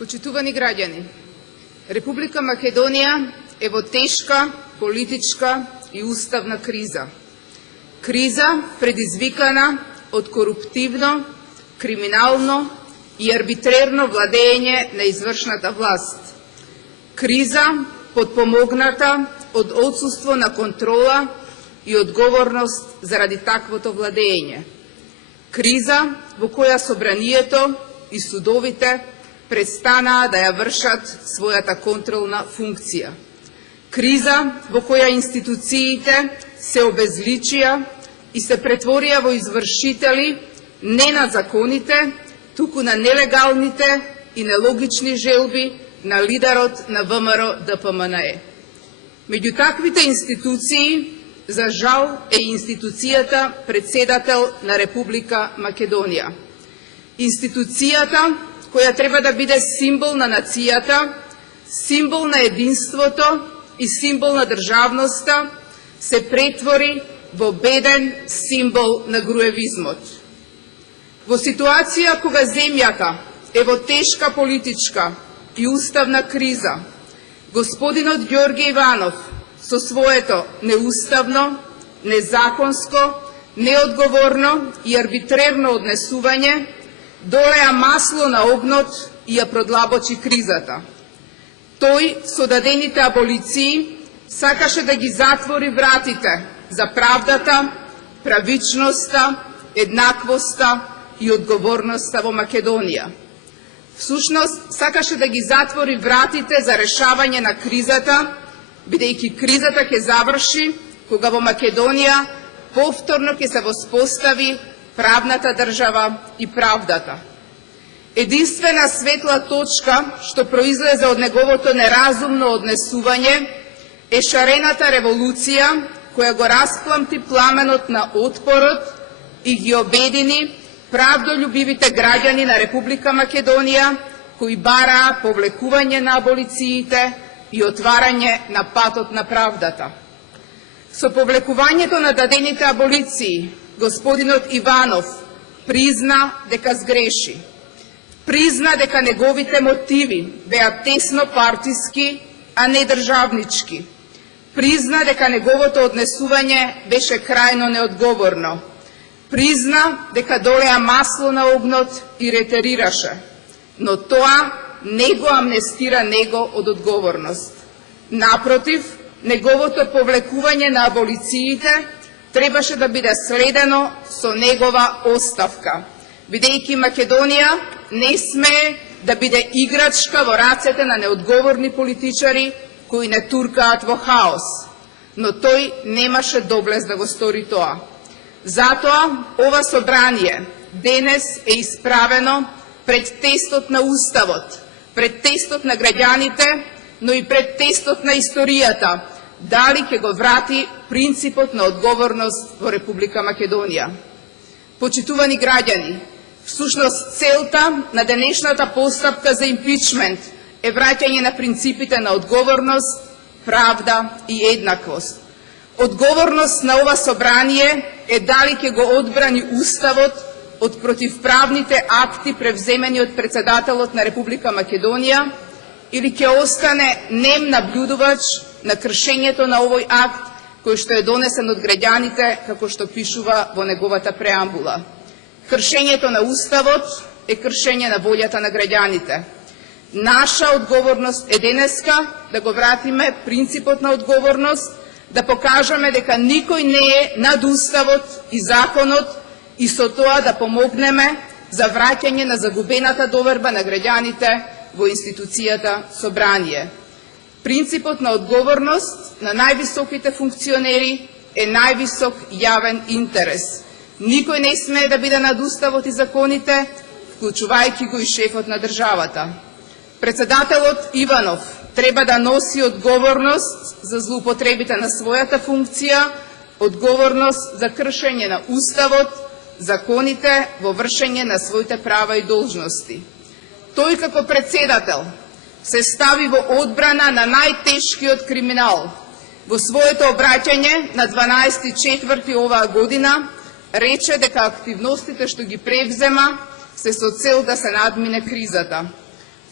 Почитувани граѓани, Република Македонија е во тешка политичка и уставна криза. Криза предизвикана од коруптивно, криминално и арбитрерно владење на извршната власт. Криза подпомогната од отсуство на контрола и одговорност заради таквото владење. Криза во која собранието и судовите престанаа да ја вршат својата контролна функција. Криза во која институциите се обезличија и се претворија во извршители не на законите, туку на нелегалните и нелогични желби на лидерот на ВМРО-ДПМНЕ. Меѓу таквите институции, за жал, е институцијата председател на Република Македонија. Институцијата која треба да биде символ на нацијата, символ на единството и символ на државноста, се претвори во беден символ на груевизмот. Во ситуација кога земјата е во тешка политичка и уставна криза, господинот Ѓорѓе Иванов со своето неуставно, незаконско, неодговорно и арбитрерно однесување долеа масло на огнот и ја продлабочи кризата. Тој со дадените аболиции сакаше да ги затвори вратите за правдата, правичноста, еднаквоста и одговорноста во Македонија. Всушност, сакаше да ги затвори вратите за решавање на кризата, бидејќи кризата ќе заврши кога во Македонија повторно ќе се воспостави правната држава и правдата. Единствена светла точка што произлезе од неговото неразумно однесување е шарената револуција која го распламти пламенот на отпорот и ги обедини правдолюбивите граѓани на Република Македонија кои бараа повлекување на аболициите и отварање на патот на правдата. Со повлекувањето на дадените аболиции, господинот Иванов призна дека сгреши. Призна дека неговите мотиви беа тесно партиски, а не државнички. Призна дека неговото однесување беше крајно неодговорно. Призна дека долеа масло на огнот и ретерираше. Но тоа не го амнестира него од одговорност. Напротив, неговото повлекување на аболициите требаше да биде следено со негова оставка, бидејќи Македонија не смее да биде играчка во рацете на неодговорни политичари кои не туркаат во хаос. Но тој немаше доблест да го стори тоа. Затоа ова собрание денес е исправено пред тестот на Уставот, пред тестот на граѓаните, но и пред тестот на историјата, дали ќе го врати принципот на одговорност во Република Македонија. Почитувани граѓани, всушност целта на денешната постапка за импичмент е враќање на принципите на одговорност, правда и еднаквост. Одговорност на ова собрание е дали ќе го одбрани Уставот од противправните акти превземени од председателот на Република Македонија или ќе остане нем наблюдувач на кршењето на овој акт кој што е донесен од граѓаните како што пишува во неговата преамбула. Кршењето на Уставот е кршење на волјата на граѓаните. Наша одговорност е денеска да го вратиме принципот на одговорност, да покажеме дека никој не е над Уставот и законот и со тоа да помогнеме за враќање на загубената доверба на граѓаните во институцијата собрание. Принципот на одговорност на највисоките функционери е највисок јавен интерес. Никој не смее да биде над Уставот и законите, вклучувајќи го и шефот на државата. Председателот Иванов треба да носи одговорност за злоупотребите на својата функција, одговорност за кршење на Уставот, законите во вршење на своите права и должности. Тој како председател се стави во одбрана на најтешкиот криминал. Во своето обраќање на 12.4. оваа година рече дека активностите што ги превзема се со цел да се надмине кризата.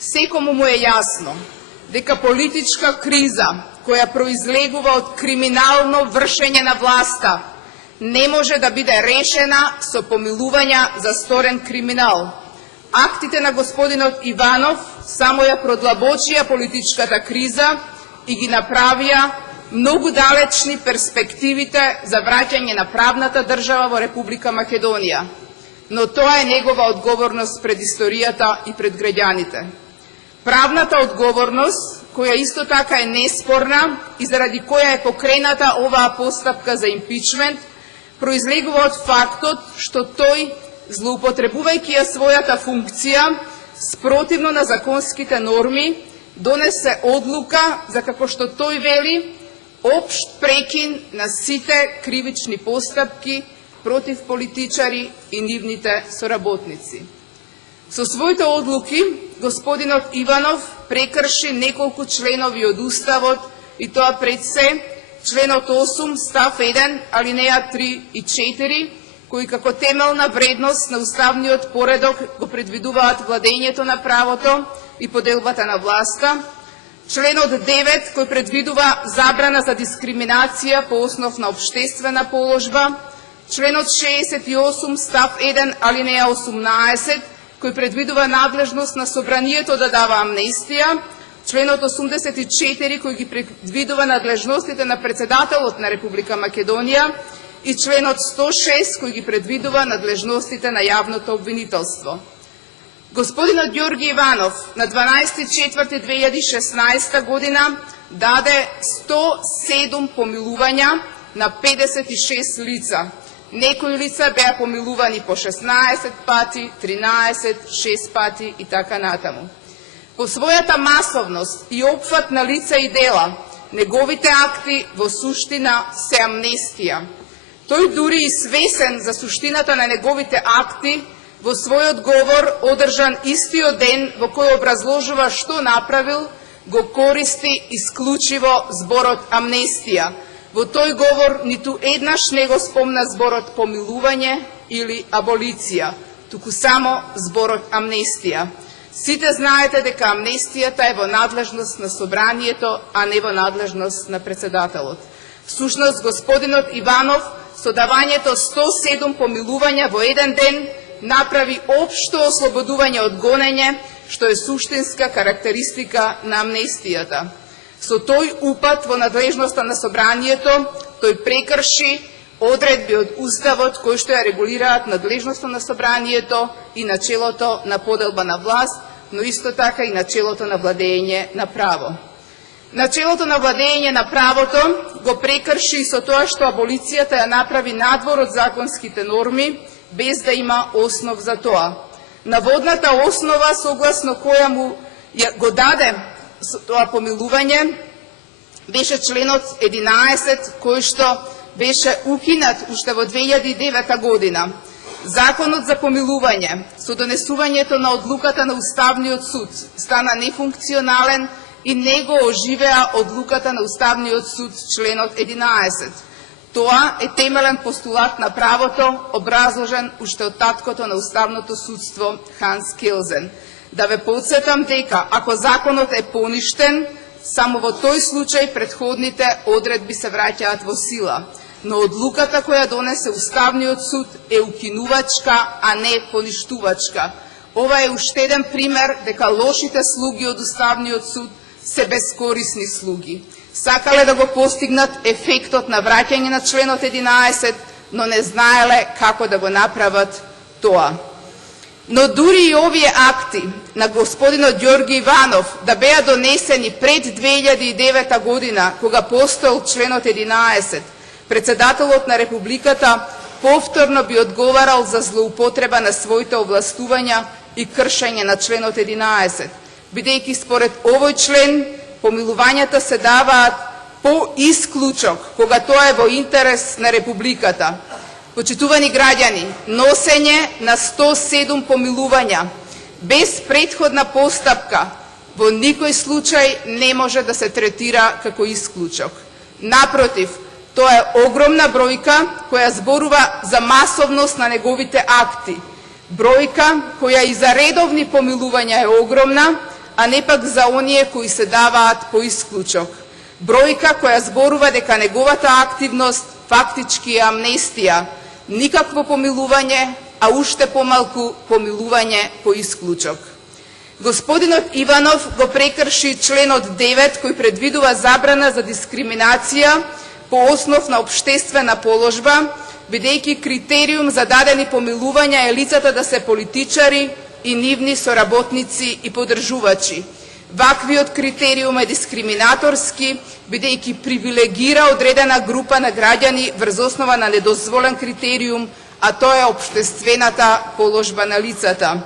Секому му е јасно дека политичка криза која произлегува од криминално вршење на власта не може да биде решена со помилувања за сторен криминал. Актите на господинот Иванов само ја продлабочија политичката криза и ги направија многу далечни перспективите за враќање на правната држава во Република Македонија. Но тоа е негова одговорност пред историјата и пред граѓаните. Правната одговорност, која исто така е неспорна и заради која е покрената оваа постапка за импичмент, произлегува од фактот што тој, злоупотребувајќи ја својата функција, спротивно на законските норми, донесе одлука за, како што тој вели, општ прекин на сите кривични постапки против политичари и нивните соработници. Со своите одлуки, господинот Иванов прекрши неколку членови од Уставот, и тоа пред се членот 8, став 1, алинеја 3 и 4, кои како темелна вредност на уставниот поредок го предвидуваат владењето на правото и поделбата на власта, членот 9, кој предвидува забрана за дискриминација по основ на општествена положба, членот 68, став 1, алинеја 18, кој предвидува надлежност на собранието да дава амнестија, членот 84, кој ги предвидува надлежностите на председателот на Република Македонија и членот 106, кој ги предвидува надлежностите на јавното обвинителство. Господинот Ѓорги Иванов на 12.4.2016 година даде 107 помилувања на 56 лица. Некои лица беа помилувани по 16 пати, 13, 6 пати и така натаму. По својата масовност и опфат на лица и дела, неговите акти во суштина се амнестија. Тој дури и свесен за суштината на неговите акти, во својот говор, одржан истиот ден во кој образложува што направил, го користи исклучиво зборот амнестија. Во тој говор ниту еднаш не го спомна зборот помилување или аболиција, туку само зборот амнестија. Сите знаете дека амнестијата е во надлежност на собранието, а не во надлежност на председателот. Всушност, господинот Иванов со давањето 107 помилувања во еден ден направи општо ослободување од гонење, што е суштинска карактеристика на амнестијата. Со тој упат во надлежноста на собранието, тој прекрши одредби од Уставот кои што ја регулираат надлежноста на собранието и начелото на поделба на власт, но исто така и начелото на владење на право. Начелото на владење на правото го прекрши со тоа што аболицијата ја направи надвор од законските норми, без да има основ за тоа. Наводната основа, согласно која му го даде тоа помилување, беше членот 11, кој што беше укинат уште во 2009 година. Законот за помилување, со донесувањето на одлуката на Уставниот суд, стана нефункционален и не го оживеа одлуката на Уставниот суд, членот 11. Тоа е темелен постулат на правото, образложен уште од таткото на Уставното судство Ханс Келзен. Да ве подсетам дека, ако законот е поништен, само во тој случај предходните одредби се враќаат во сила. Но одлуката која донесе Уставниот суд е укинувачка, а не поништувачка. Ова е уште еден пример дека лошите слуги од Уставниот суд се безкорисни слуги. Сакале да го постигнат ефектот на враќање на членот 11, но не знаеле како да го направат тоа. Но дури и овие акти на господинот Ѓорги Иванов да беа донесени пред 2009 година, кога постоел членот 11, председателот на Републиката повторно би одговарал за злоупотреба на своите овластувања и кршење на членот 11, бидејќи според овој член помилувањата се даваат по исклучок, кога тоа е во интерес на Републиката. Почитувани граѓани, носење на 107 помилувања без претходна постапка во никој случај не може да се третира како исклучок. Напротив, тоа е огромна бројка која зборува за масовност на неговите акти. Бројка која и за редовни помилувања е огромна, а не пак за оние кои се даваат по исклучок. Бројка која зборува дека неговата активност фактички е амнестија, никакво помилување, а уште помалку помилување по исклучок. Господинот Иванов го прекрши членот 9 кој предвидува забрана за дискриминација по основ на општествена положба, бидејќи критериум за дадени помилувања е лицата да се политичари и нивни соработници и поддржувачи. Ваквиот критериум е дискриминаторски, бидејќи привилегира одредена група на граѓани врз основа на недозволен критериум, а тоа е општествената положба на лицата.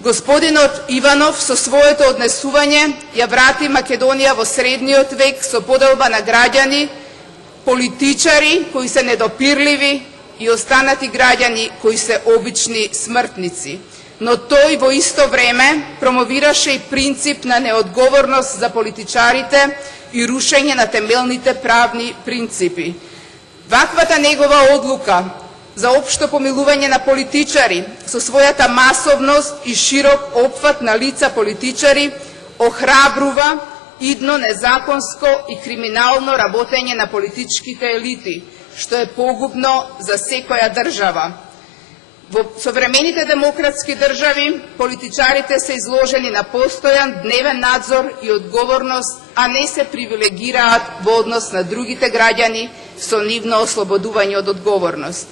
Господинот Иванов со своето однесување ја врати Македонија во средниот век со поделба на граѓани, политичари кои се недопирливи и останати граѓани кои се обични смртници. Но тој во исто време промовираше и принцип на неодговорност за политичарите и рушење на темелните правни принципи. Ваквата негова одлука за општо помилување на политичари со својата масовност и широк опфат на лица политичари охрабрува идно незаконско и криминално работење на политичките елити, што е погубно за секоја држава. Во современите демократски држави, политичарите се изложени на постојан дневен надзор и одговорност, а не се привилегираат во однос на другите граѓани со нивно ослободување од одговорност.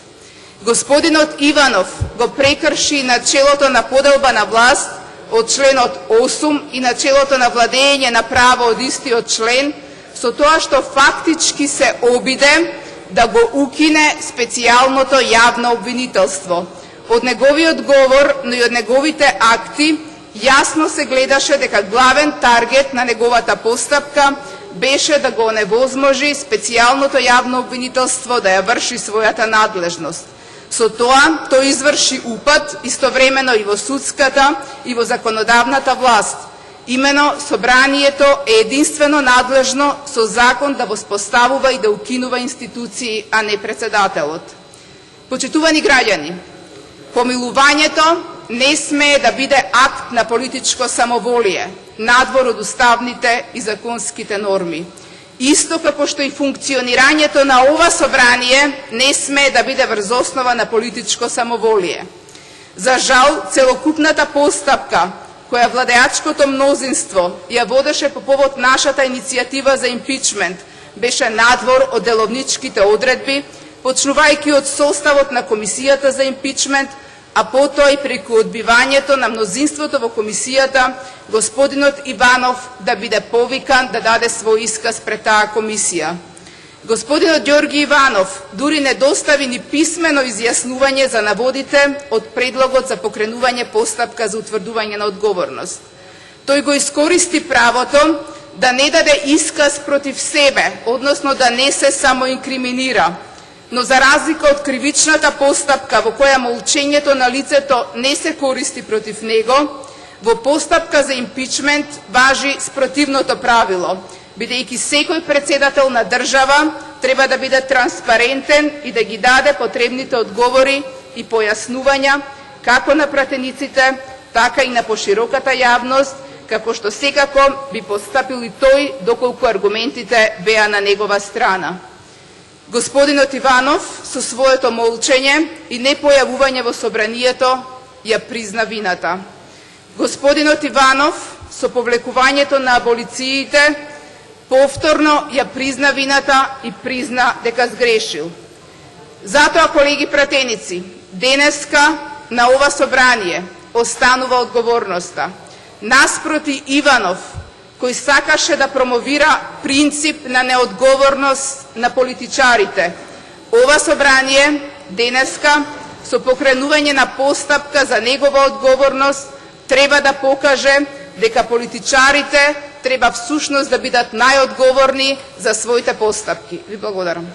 Господинот Иванов го прекрши начелото на поделба на власт од членот 8 и начелото на владење на право од истиот член, со тоа што фактички се обиде да го укине специјалното јавно обвинителство. Од неговиот говор, но и од неговите акти, јасно се гледаше дека главен таргет на неговата постапка беше да го оневозможи специјалното јавно обвинителство да ја врши својата надлежност. Со тоа, тој изврши упад истовремено и во судската и во законодавната власт. Имено, собранието е единствено надлежно со закон да воспоставува и да укинува институции, а не председателот. Почитувани граѓани, помилувањето не смее да биде акт на политичко самоволие, надвор од уставните и законските норми. Исто како што и функционирањето на ова собрание не смее да биде врз основа на политичко самоволие. За жал, целокупната постапка која владеачкото мнозинство ја водеше по повод нашата иницијатива за импичмент беше надвор од деловничките одредби, почнувајќи од составот на комисијата за импичмент, а потоа и преку одбивањето на мнозинството во комисијата, господинот Иванов да биде повикан да даде свој исказ пред таа комисија. Господинот Ѓорги Иванов дури не достави ни писмено изјаснување за наводите од предлогот за покренување постапка за утврдување на одговорност. Тој го искористи правото да не даде исказ против себе, односно да не се самоинкриминира, но за разлика од кривичната постапка во која молчењето на лицето не се користи против него, во постапка за импичмент важи спротивното правило, бидејќи секој председател на држава треба да биде транспарентен и да ги даде потребните одговори и појаснувања како на пратениците, така и на пошироката јавност, како што секако би постапил и тој доколку аргументите беа на негова страна. Господинот Иванов со своето молчење и непојавување во собранието ја призна вината. Господинот Иванов со повлекувањето на аболициите повторно ја призна вината и призна дека сгрешил. Затоа, колеги пратеници, денеска на ова собрание останува одговорноста. Наспроти Иванов, кој сакаше да промовира принцип на неодговорност на политичарите, ова собрание денеска со покренување на постапка за негова одговорност треба да покаже дека политичарите треба всушност да бидат најодговорни за своите постапки. Ви благодарам.